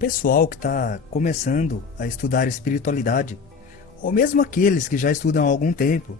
pessoal que está começando a estudar espiritualidade, ou mesmo aqueles que já estudam há algum tempo,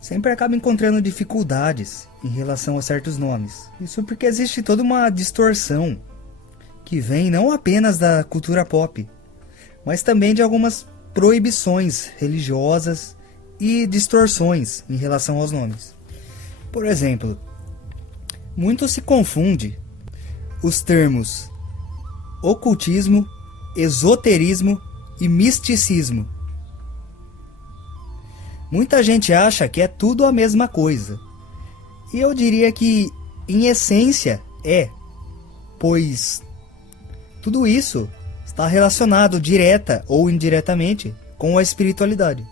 sempre acaba encontrando dificuldades em relação a certos nomes. Isso porque existe toda uma distorção que vem não apenas da cultura pop, mas também de algumas proibições religiosas e distorções em relação aos nomes. Por exemplo, muito se confunde os termos ocultismo, esoterismo e misticismo. Muita gente acha que é tudo a mesma coisa. E eu diria que, em essência, pois tudo isso está relacionado direta ou indiretamente com a espiritualidade.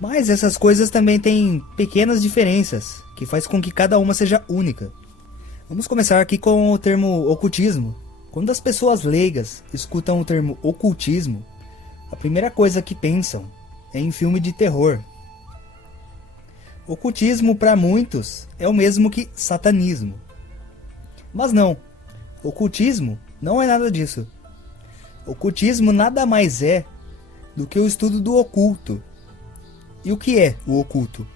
Mas essas coisas também têm pequenas diferenças, que faz com que cada uma seja única. Vamos começar aqui com o termo ocultismo. Quando as pessoas leigas escutam o termo ocultismo, a primeira coisa que pensam é em filme de terror. Ocultismo para muitos é o mesmo que satanismo. Mas não, ocultismo não é nada disso. Ocultismo nada mais é do que o estudo do oculto. E o que é o oculto?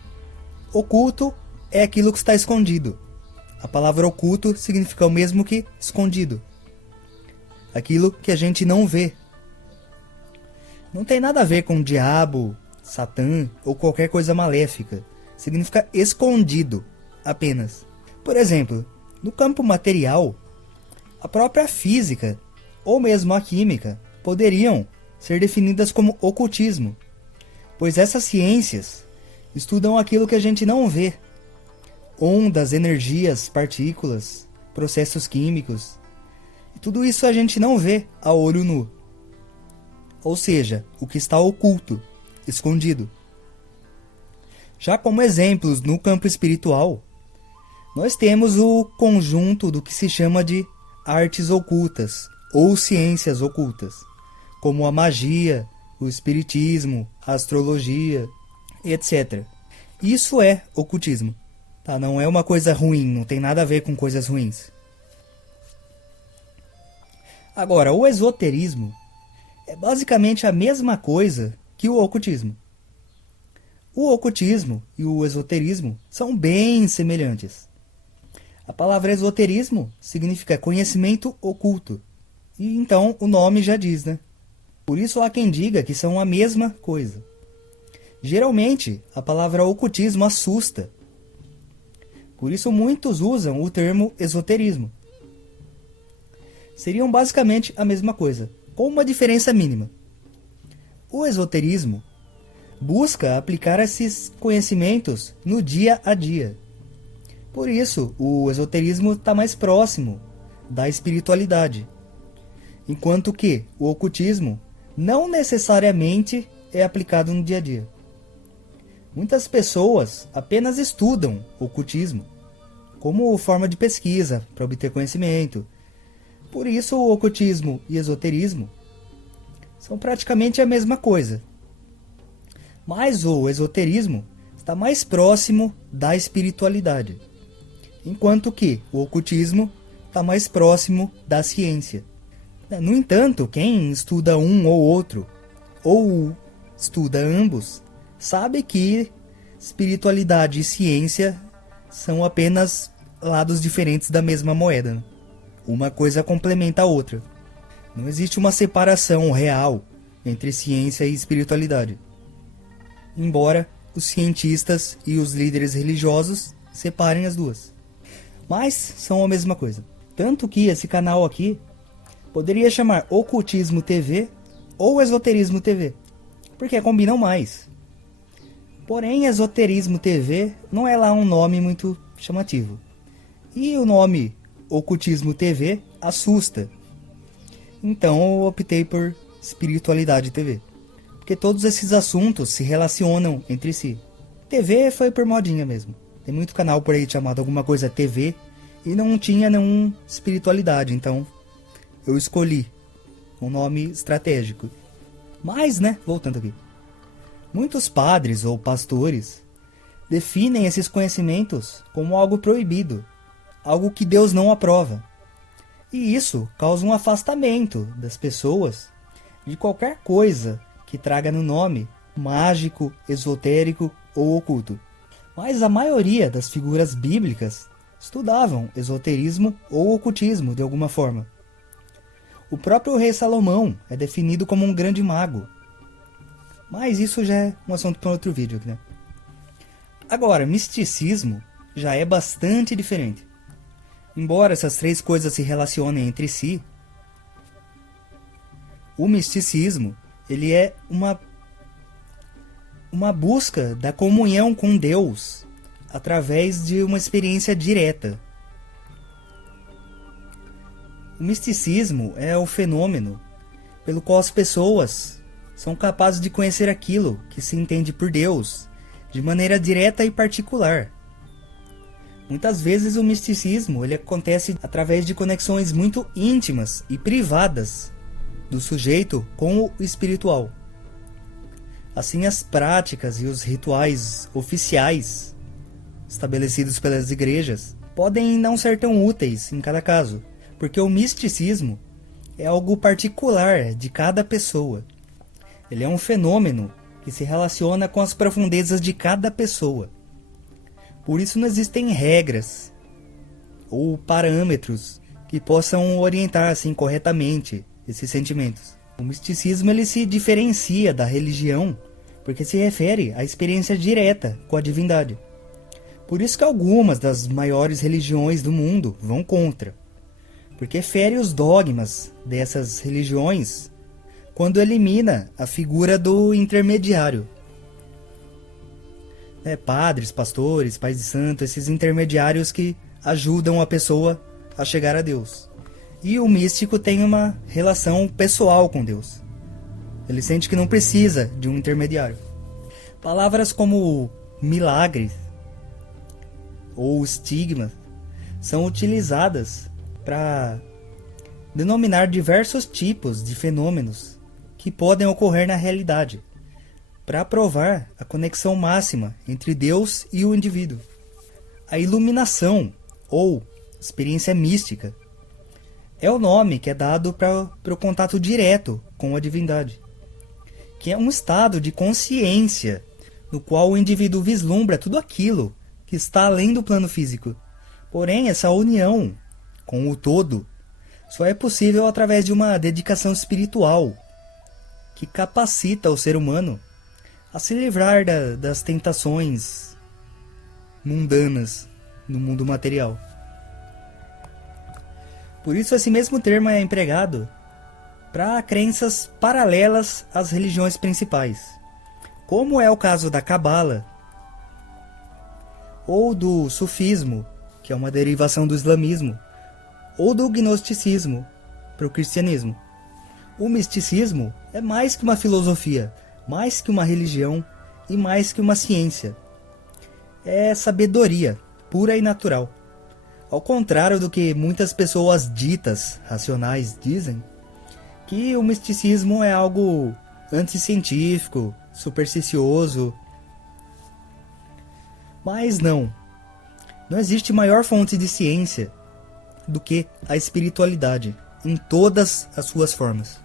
Oculto é aquilo que está escondido. A palavra oculto significa o mesmo que escondido. Aquilo que a gente não vê. Não tem nada a ver com diabo, satã ou qualquer coisa maléfica. Significa escondido, apenas. Por exemplo, no campo material, a própria física ou mesmo a química poderiam ser definidas como ocultismo, pois essas ciências estudam aquilo que a gente não vê. Ondas, energias, partículas, processos químicos. E tudo isso a gente não vê a olho nu. Ou seja, o que está oculto, escondido. Já como exemplos no campo espiritual, nós temos o conjunto do que se chama de artes ocultas ou ciências ocultas, como a magia, o espiritismo, a astrologia, etc. Isso é ocultismo. Tá? Não é uma coisa ruim, não tem nada a ver com coisas ruins. Agora, o esoterismo é basicamente a mesma coisa que o ocultismo. O ocultismo e o esoterismo são bem semelhantes. A palavra esoterismo significa conhecimento oculto. E então o nome já diz, né? Por isso há quem diga que são a mesma coisa. Geralmente, a palavra ocultismo assusta. Por isso muitos usam o termo esoterismo. Seriam basicamente a mesma coisa, com uma diferença mínima. O esoterismo busca aplicar esses conhecimentos no dia a dia. Por isso, o esoterismo está mais próximo da espiritualidade, enquanto que o ocultismo não necessariamente é aplicado no dia a dia. Muitas pessoas apenas estudam ocultismo como forma de pesquisa para obter conhecimento. Por isso, o ocultismo e esoterismo são praticamente a mesma coisa. Mas o esoterismo está mais próximo da espiritualidade, enquanto que o ocultismo está mais próximo da ciência. No entanto, quem estuda um ou outro, ou estuda ambos, sabe que espiritualidade e ciência são apenas lados diferentes da mesma moeda. Uma coisa complementa a outra. Não existe uma separação real entre ciência e espiritualidade. Embora os cientistas e os líderes religiosos separem as duas. Mas são a mesma coisa. Tanto que esse canal aqui poderia chamar Ocultismo TV ou Esoterismo TV, porque combinam mais. Porém, Esoterismo TV não é lá um nome muito chamativo. E o nome Ocultismo TV assusta. Então eu optei por Espiritualidade TV, porque todos esses assuntos se relacionam entre si. TV foi por modinha mesmo. Tem muito canal por aí chamado alguma coisa TV e não tinha nenhum espiritualidade, então eu escolhi um nome estratégico. Mas, voltando aqui. Muitos padres ou pastores definem esses conhecimentos como algo proibido, algo que Deus não aprova. E isso causa um afastamento das pessoas de qualquer coisa que traga no nome mágico, esotérico ou oculto. Mas a maioria das figuras bíblicas estudavam esoterismo ou ocultismo de alguma forma. O próprio rei Salomão é definido como um grande mago. Mas isso já é um assunto para outro vídeo, né? Agora, misticismo já é bastante diferente. Embora essas três coisas se relacionem entre si, o misticismo ele é uma busca da comunhão com Deus através de uma experiência direta. O misticismo é o fenômeno pelo qual as pessoas são capazes de conhecer aquilo que se entende por Deus de maneira direta e particular. Muitas vezes o misticismo ele acontece através de conexões muito íntimas e privadas do sujeito com o espiritual. Assim, as práticas e os rituais oficiais estabelecidos pelas igrejas podem não ser tão úteis em cada caso, porque o misticismo é algo particular de cada pessoa. Ele é um fenômeno que se relaciona com as profundezas de cada pessoa. Por isso não existem regras ou parâmetros que possam orientar assim corretamente esses sentimentos. O misticismo ele se diferencia da religião porque se refere à experiência direta com a divindade. Por isso que algumas das maiores religiões do mundo vão contra, porque fere os dogmas dessas religiões quando elimina a figura do intermediário. Padres, pastores, pais de santo, esses intermediários que ajudam a pessoa a chegar a Deus. E o místico tem uma relação pessoal com Deus. Ele sente que não precisa de um intermediário. Palavras como milagres ou estigma são utilizadas para denominar diversos tipos de fenômenos que podem ocorrer na realidade, para provar a conexão máxima entre Deus e o indivíduo. A iluminação, ou experiência mística, é o nome que é dado para o contato direto com a divindade, que é um estado de consciência no qual o indivíduo vislumbra tudo aquilo que está além do plano físico. Porém, essa união com o todo só é possível através de uma dedicação espiritual que capacita o ser humano a se livrar das tentações mundanas no mundo material. Por isso esse mesmo termo é empregado para crenças paralelas às religiões principais, como é o caso da Cabala ou do sufismo, que é uma derivação do islamismo, ou do gnosticismo para o cristianismo. O misticismo é mais que uma filosofia, mais que uma religião e mais que uma ciência. É sabedoria pura e natural. Ao contrário do que muitas pessoas ditas racionais dizem, que o misticismo é algo anticientífico, supersticioso. Mas não existe maior fonte de ciência do que a espiritualidade, em todas as suas formas.